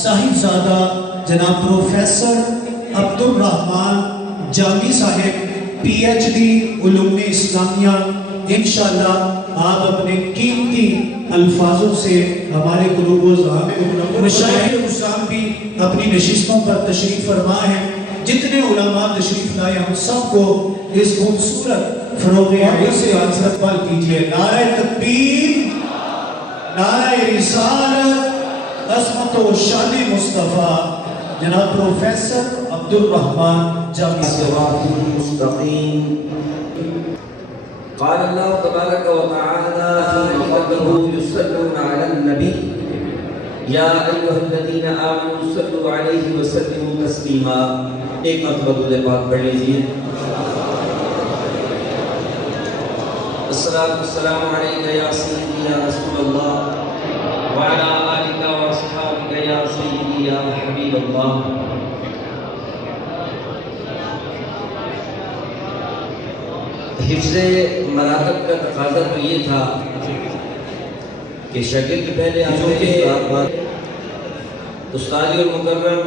صاحبزادہ جناب پروفیسر عبدالرحمن جامی صاحب PhD علوم اسلامیہ، انشاءاللہ آپ اپنے قیمتی الفاظوں سے ہمارے قلوب و ذہن کو مشائخ حسام بھی اپنی نشستوں پر تشریف فرما ہے، جتنے علماء تشریف لائے ہم سب کو اس خوبصورت فروغ عقیدت سے استقبال کیجیے۔ نعرہ تکبیر، نعرہ رسالت، عظمت و شان مصطفیٰ، جناب پروفیسر عبدالرحمن جامی صراط المستقیم۔ قال اللہ تبارک و تعالی فی مقدمه یصلون علی النبی یا ایھا الذین آمنوا صلوا علیہ وسلموا تسلیما۔ ایک مرتبہ درود پاک پڑھ لیجیے۔ الصلاۃ والسلام علیک یا سیدی یا رسول اللہ وعلی آلک و اصحابک یا سیدی یا حبیب اللہ۔ حفظ مراتب کا تقاضا تو یہ تھا کہ شاگرد پہلے استاد المکرم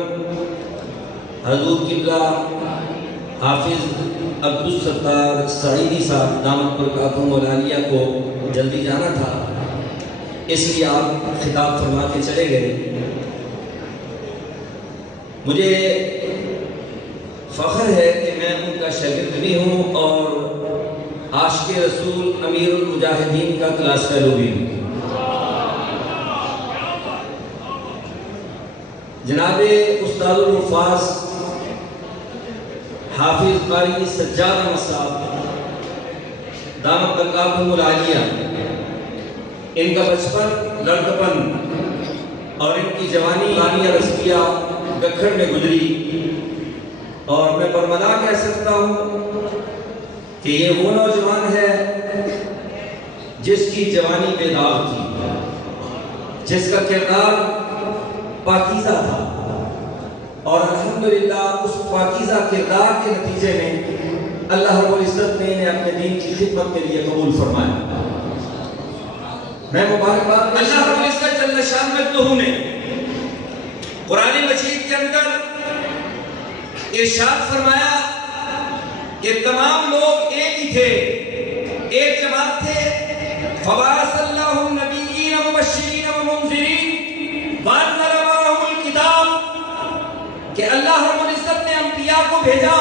حضور قبلہ حافظ عبدالستار سعیدی صاحب دامت برکاتہم العالیہ کو جلدی جانا تھا، اس لیے آپ خطاب فرما کے چلے گئے۔ مجھے فخر ہے کہ میں ان کا شاگرد بھی ہوں اور عاشق رسول امیر المجاہدین کا کلاس فیلو بھی ہوں۔ جناب استاد الحفاظ حافظ قاری سجاد احمد صاحب دامت برکاتہم العالیہ، ان کا بچپن لڑکپن اور ان کی جوانی غانیہ رسکیہ گکھڑ میں گزری، اور میں برملا کہہ سکتا ہوں کہ یہ وہ نوجوان ہے جس کی جوانی بے داغ تھی، جس کا کردار پاکیزہ تھا، اور الحمدللہ اس پاکیزہ کردار کے نتیجے میں اللہ رب العزت نے انہیں اپنے دین کی خدمت کے لیے قبول فرمایا۔ میں مبارکباد اللہ رب العزت جل شان مجدہ نے قرآن مجید کے اندر ارشاد فرمایا کہ تمام لوگ ایک ہی تھے، ایک جماعت تھے۔ فَبَعَثَ اللَّهُ النَّبِيِّينَ مُبَشِّرِينَ وَمُنذِرِينَ وَأَنزَلَ مَعَهُمُ الْكِتَابَ کہ اللہ رب العزت نے انبیاء کو بھیجا،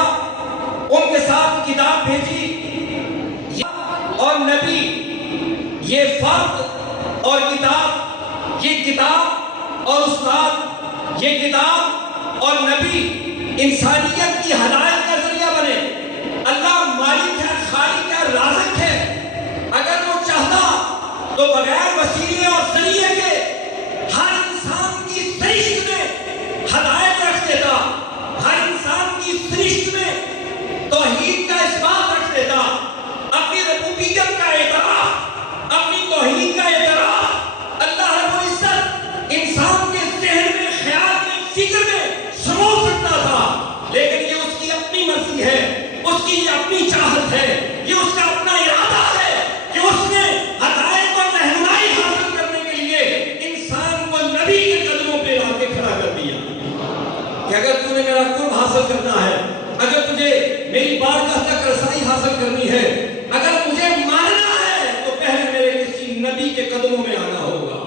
ان کے ساتھ کتاب بھیجی، اور نبی یہ فرد اور کتاب، یہ کتاب اور استاد، یہ کتاب اور نبی انسانیت کی ہدایت کا ذریعہ بنے۔ اللہ مالک ہے، خالق ہے، رازق ہے، اگر وہ چاہتا تو بغیر وسیلے اور ذریعے کے ہر انسان کی سرشت میں ہدایت رکھ دیتا، ہر انسان کی سرشت میں توحید کا اثبات رکھ دیتا، اپنی ربوبیت کا اعتراف، اپنی توحید کا اعتراف اللہ رب العزت انسان کے ذہن میں، خیال میں، فکر میں سمو سکتا تھا، لیکن یہ اس کی اپنی مرضی ہے، اس کی یہ اپنی چاہت ہے، یہ اس کا اپنا ارادہ ہے کہ اس نے ہدایت اور رہنمائی حاصل کرنے کے لیے انسان کو نبی کے قدموں پہ لا کے کھڑا کر دیا کہ اگر تو نے میرا قرب حاصل کرنا ہے، اگر تجھے میری بارگاہ تک رسائی حاصل کرنی ہے، اگر مجھے ماننا ہے تو پہلے میرے کسی نبی کے قدموں میں آنا ہوگا۔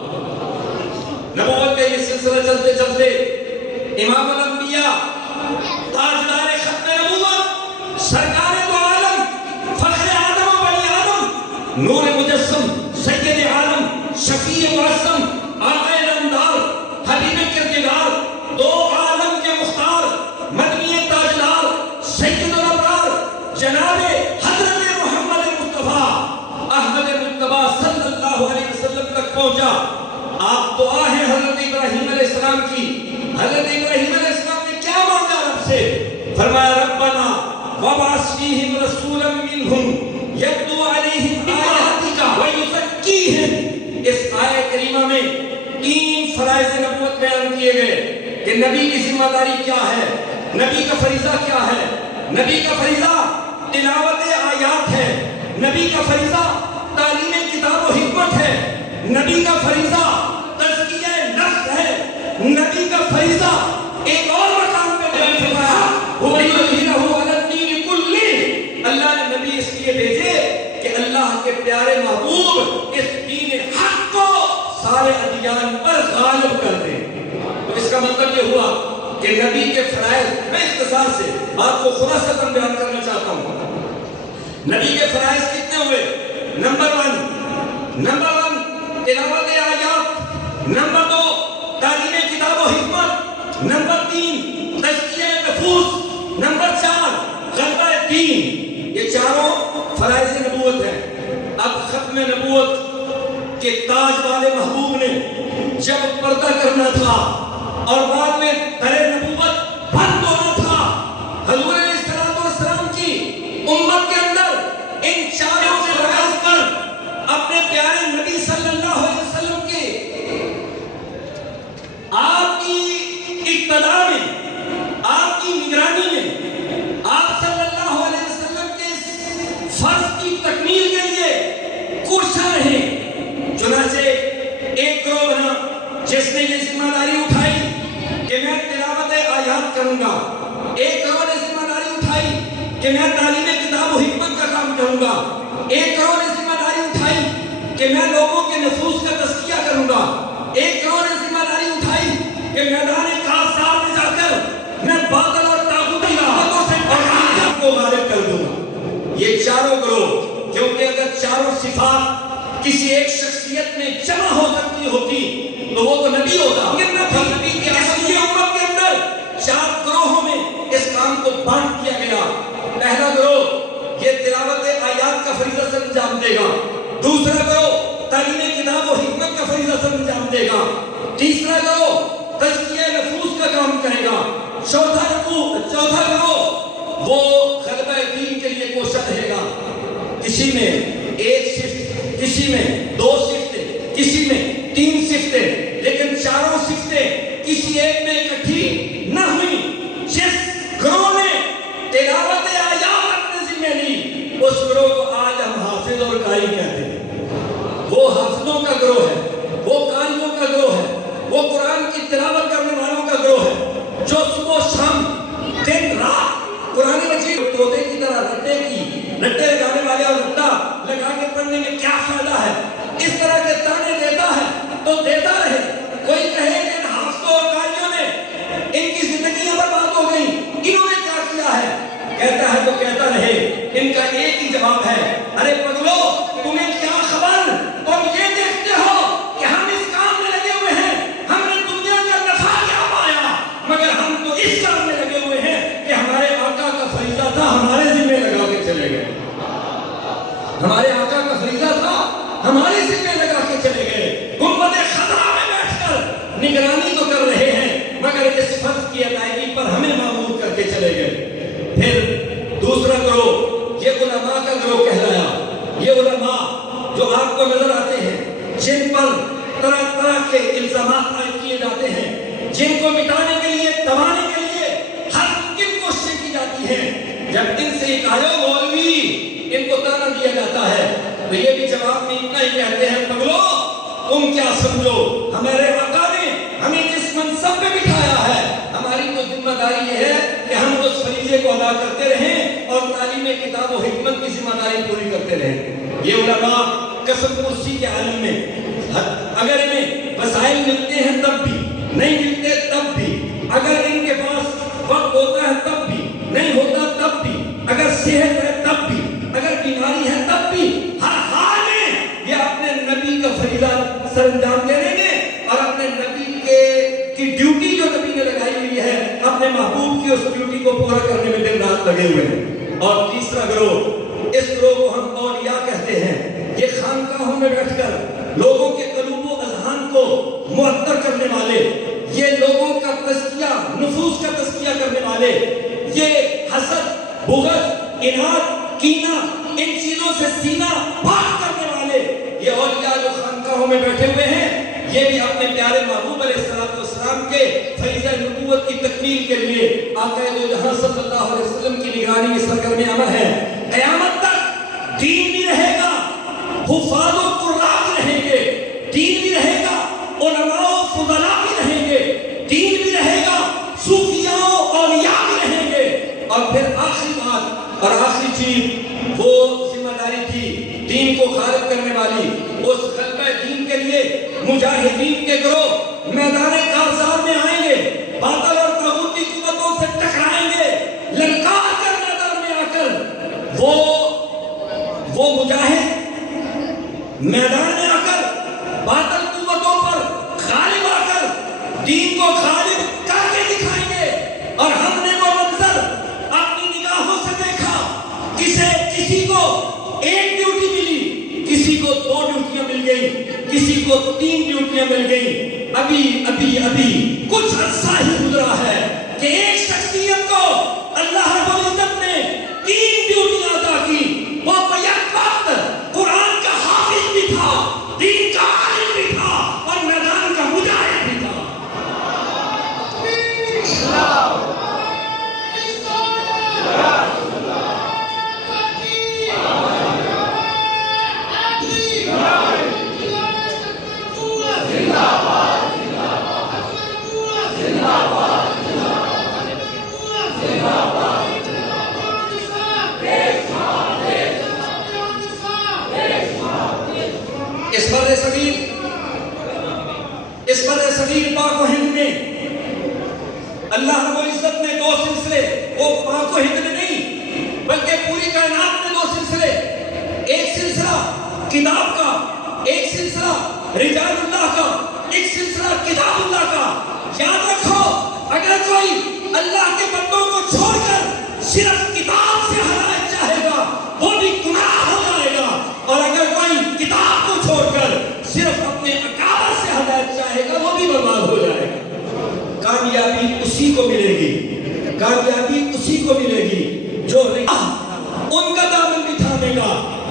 نبوت کا یہ سلسلہ چلتے چلتے امام الانبیاء، تاجدار ختم نبوت، سرکار دو عالم، فخر آدم و بنی آدم، نور مجسم، سید عالم، شفیع معظم، آقا نامدار، حبیب کردگار، دو عالم کے مختار، مدنی تاجدار، سید الابرار، جناب حضرت محمد مصطفیٰ احمد مجتبیٰ صلی اللہ علیہ وسلم تک پہنچا۔ آپ دعا ہے حضرت ابراہیم علیہ السلام کی، حضرت ابراہیم علیہ السلام نے کیا مانگا رب سے؟ فرمایا ربنا وابعث فیہم رسولا منہم یتلو علیہم آیاتک ویزکیہم۔ اس آیت کریمہ میں 3 فرائض نبوت بیان کیے گئے کہ نبی کی ذمہ داری کیا ہے، نبی کا فریضہ کیا ہے۔ نبی کا فریضہ تلاوت آیات ہے، نبی کا فریضہ تعلیم کتاب و حکمت ہے، نبی کا فریضہ تزکیہ نفس ہے، نبی کا پیارے محبوب اس دین حق کو سارے ادیان پر غالب کر دیں۔ تو اس کا مطلب یہ ہوا کہ نبی کے فرائض، میں اختصار سے آپ کو خلاصتاً بیان کرنا چاہتا ہوں۔ نبی کے فرائض کتنے ہوئے؟ نمبر ون تلاوت آیات، نمبر 2 تعلیم کتاب و حکمت، نمبر 3 تزکیہ نفوس، نمبر 4 غلبہ دین۔ یہ چاروں فرائض نبوت ہیں۔ اب ختم نبوت کے تاج والے محبوب نے جب پردہ کرنا تھا اور بعد میں در نبوت بند ہونا تھا، حضور علیہ السلام کی امت کے اندر ان چاروں فرائض پر اپنے پیارے نبی صلی اللہ علیہ وسلم کے آپ کی اقتداء میں، آپ کی نگرانی میں، آپ صلی اللہ علیہ وسلم کے فرض کی تکمیل کے لیے کوشاں رہے۔ چنانچہ ایک گروہ بنا جس نے یہ ذمہ داری اٹھائی کہ میں تلاوت آیات کروں گا، ایک گروہ نے ذمہ داری اٹھائی کہ میں تعلیم کتاب و حکمت کا کام کروں گا، ایک گروہ نے ذمہ داری اٹھائی کہ میں لوگوں کے نفوس کا تزکیہ کروں گا، ایک گروہ نے ذمہ داری اٹھائی کہ میدان کارزار میں جا کر میں باطل اور طاغوتی راہوں سے حقیقت کو غالب کر دوں گا۔ یہ چاروں گروہ، کیونکہ اگر چاروں صفات کسی ایک شخصیت میں جمع ہو سکتی ہوتی تو وہ تو نبی ہوتا، مگر نہ تھا نبی کی اصلی امت کے اندر 4 گروہوں میں اس کام کو بانٹ دیا گیا۔ پہلا گروہ یہ تلاوت آیات کا فریضہ سر انجام دے گا، دوسرا گروہ تعلیم کتاب و حکمت کا فریضہ سر انجام دے گا، تیسرا گروہ تزکیہ نفوس کا کام کرے گا، چوتھا گروہ وہ غلبہ دین کے لیے کوشاں رہے گا۔ کسی میں ایک شفٹ، کسی میں 2 شفٹیں، کسی میں 3 شفٹیں، لیکن چاروں شفٹیں کسی ایک میں اکٹھی نہ ہوئی۔ جس گروہ نے تلاوت آیات اپنے ذمہ لی اس گروہ کو آج ہم حافظ اور قاری کہتے ہیں۔ وہ حافظوں کا گروہ ہے، وہ قاریوں کا گروہ ہے، وہ قرآن کی تلاوت کرنے والوں کا گروہ ہے، جو صبح و شام دن رات قرآن مجید طوطے کی طرح رٹے لگانے والے اور رٹا لگا کے پڑھنے میں کیا فائدہ ہے، اس طرح کے تانے دیتا ہے تو دیتا رہے۔ کوئی کہے کہ حافظوں اور قاریوں نے ان کی زندگیاں برباد ہو گئی، انہوں نے کیا کیا ہے، کہتا ہے تو کہتا رہے۔ ان کا ایک ہی جواب ہے، ارے پگلو تمہیں کیا خبر، تم یہ دیکھتے ہو کہ ہم اس کام میں لگے ہوئے ہیں، ہم نے دنیا کا نفع کیا پایا، مگر ہم تو اس کام میں لگے ہوئے ہیں کہ ہمارے آقا کا فریضہ تھا ہمارے ذمہ لگا کے چلے گئے، ہمارے آقا کا فریضہ تھا ہمارے ذمہ لگا کے چلے گئے۔ گنبد خضرا میں بیٹھ کر نگرانی تو کر رہے ہیں مگر اس فرض کی ادائیگی پر ہمیں معمور کر کے چلے گئے۔ پھر دوسرا گروہ یہ علماء کا گروہ کہلایا۔ یہ علماء جو آپ کو نظر آتے ہیں، جن پر طرح طرح کے الزامات عائد کیے جاتے ہیں، جن کو مٹانے کے لیے، دبانے کے لیے ہر ممکن کوششیں کی جاتی ہیں، جب ان سے کہا مولوی ان کو تانا دیا جاتا ہے تو یہ بھی جواب میں اتنا ہی کہتے ہیں، پگلو تم کیا سمجھو، ہمارے آقا نے ہمیں جس منصب پہ بٹھایا ہے، ہماری تو ذمہ داری یہ ہے کہ ہم اس فریضے کو ادا کرتے رہیں اور تعلیم کتاب و حکمت کی ذمہ داری پوری کرتے رہیں۔ یہ علماء قسم کرسی کے عالم میں اگر انہیں وسائل ملتے ہیں تب بھی، نہیں ملتے تب بھی، اگر ان کے پاس وقت ہوتا ہے تب بھی، نہیں ہوتا تب بھی، اگر صحت ہے تب بھی، اگر بیماری ہے تب بھی، ہر حال میں یہ اپنے نبی کا فریضہ سر انجام دے دیں گے اور اپنے نبی کی ڈیوٹی جو نبی نے لگائی ہوئی ہے، اپنے محبوب کی اس ڈیوٹی کو پورا کرنے میں دن رات لگے ہوئے ہیں۔ اور تیسرا گروہ، اس گروہ کو ہم اولیاء کہتے ہیں۔ یہ خانقاہوں میں بیٹھ کر لوگوں کے قلوب و اذہان کو معطر کرنے والے، یہ لوگوں کا تزکیہ، نفوس کا تزکیہ کرنے والے، یہ حسد، بغض، اناد، کینہ، ان چیزوں سے سینہ پاک کرنے والے یہ اولیاء جو خانقاہوں میں بیٹھے ہوئے ہیں، یہ بھی اپنے پیارے محبوب علیہ السلام کے فریضہ نبوت کی تکمیل کے لیے آقا دو جہاں صلی اللہ علیہ وسلم کی نگرانی میں سرگرم عمل ہے۔ قیامت تک دین بھی رہے گا، حفاظ و قراء رہیں گے، دین بھی رہے گا، علماء و فضلاء بھی رہیں گے، دین بھی رہے گا، صوفیاء و اولیاء بھی رہیں گے۔ اور پھر آخری بات اور آخری چیز وہ ذمہ داری تھی دین کو غالب کرنے روز غلبہ دین کے لیے مجاہدین کے گروہ میدان کارزار میں آئیں گے، باطل اور طاغوتی قوتوں سے ٹکرائیں گے، للکار کر میدان میں آ کر وہ مجاہد میدان میں آ کر باطل قوتوں پر غالب آ کر دین کو غالب کر کے دکھائیں گے۔ اور ہم نے وہ منظر اپنی نگاہوں سے دیکھا، کسی کو ایک ڈیوٹی ملی، کسی کو 2 ڈیوٹیاں مل گئی، کسی کو 3 ڈیوٹیاں مل گئی۔ ابھی کچھ عرصہ ہی گزرا ہے کہ ایک شخصیت کو اللہ رب العزت نے 3 ڈیوٹیاں ادا کی۔ وہ بیک وقت قرآن کا حافظ بھی تھا، دین کا عالم بھی تھا، اور میدان کا مجاہد بھی تھا۔ اس بر صغیر پاک و ہند میں اللہ رب العزت نے 2 سلسلے، وہ پاک و ہند میں نہیں بلکہ پوری کائنات میں 2 سلسلے، ایک سلسلہ کتاب کا، ایک سلسلہ رجال اللہ کا، ایک سلسلہ کتاب اللہ کا۔ یاد رکھو، اگر کوئی اللہ کے بندوں کو چھوڑ کر صرف کتاب سے ہدایت چاہے گا وہ بھی گناہ ہو جائے گا، اور اگر کوئی کتاب کو چھوڑ کر صرف اپنے اکابر سے ہدایت چاہے گا وہ بھی برباد ہو جائے گا۔ کامیابی اسی کو ملے گی، کامیابی اسی کو ملے گی جو ان کا دامن بھی تھامے گا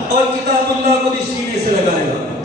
اور کتاب اللہ کو بھی سینے سے لگائے گا۔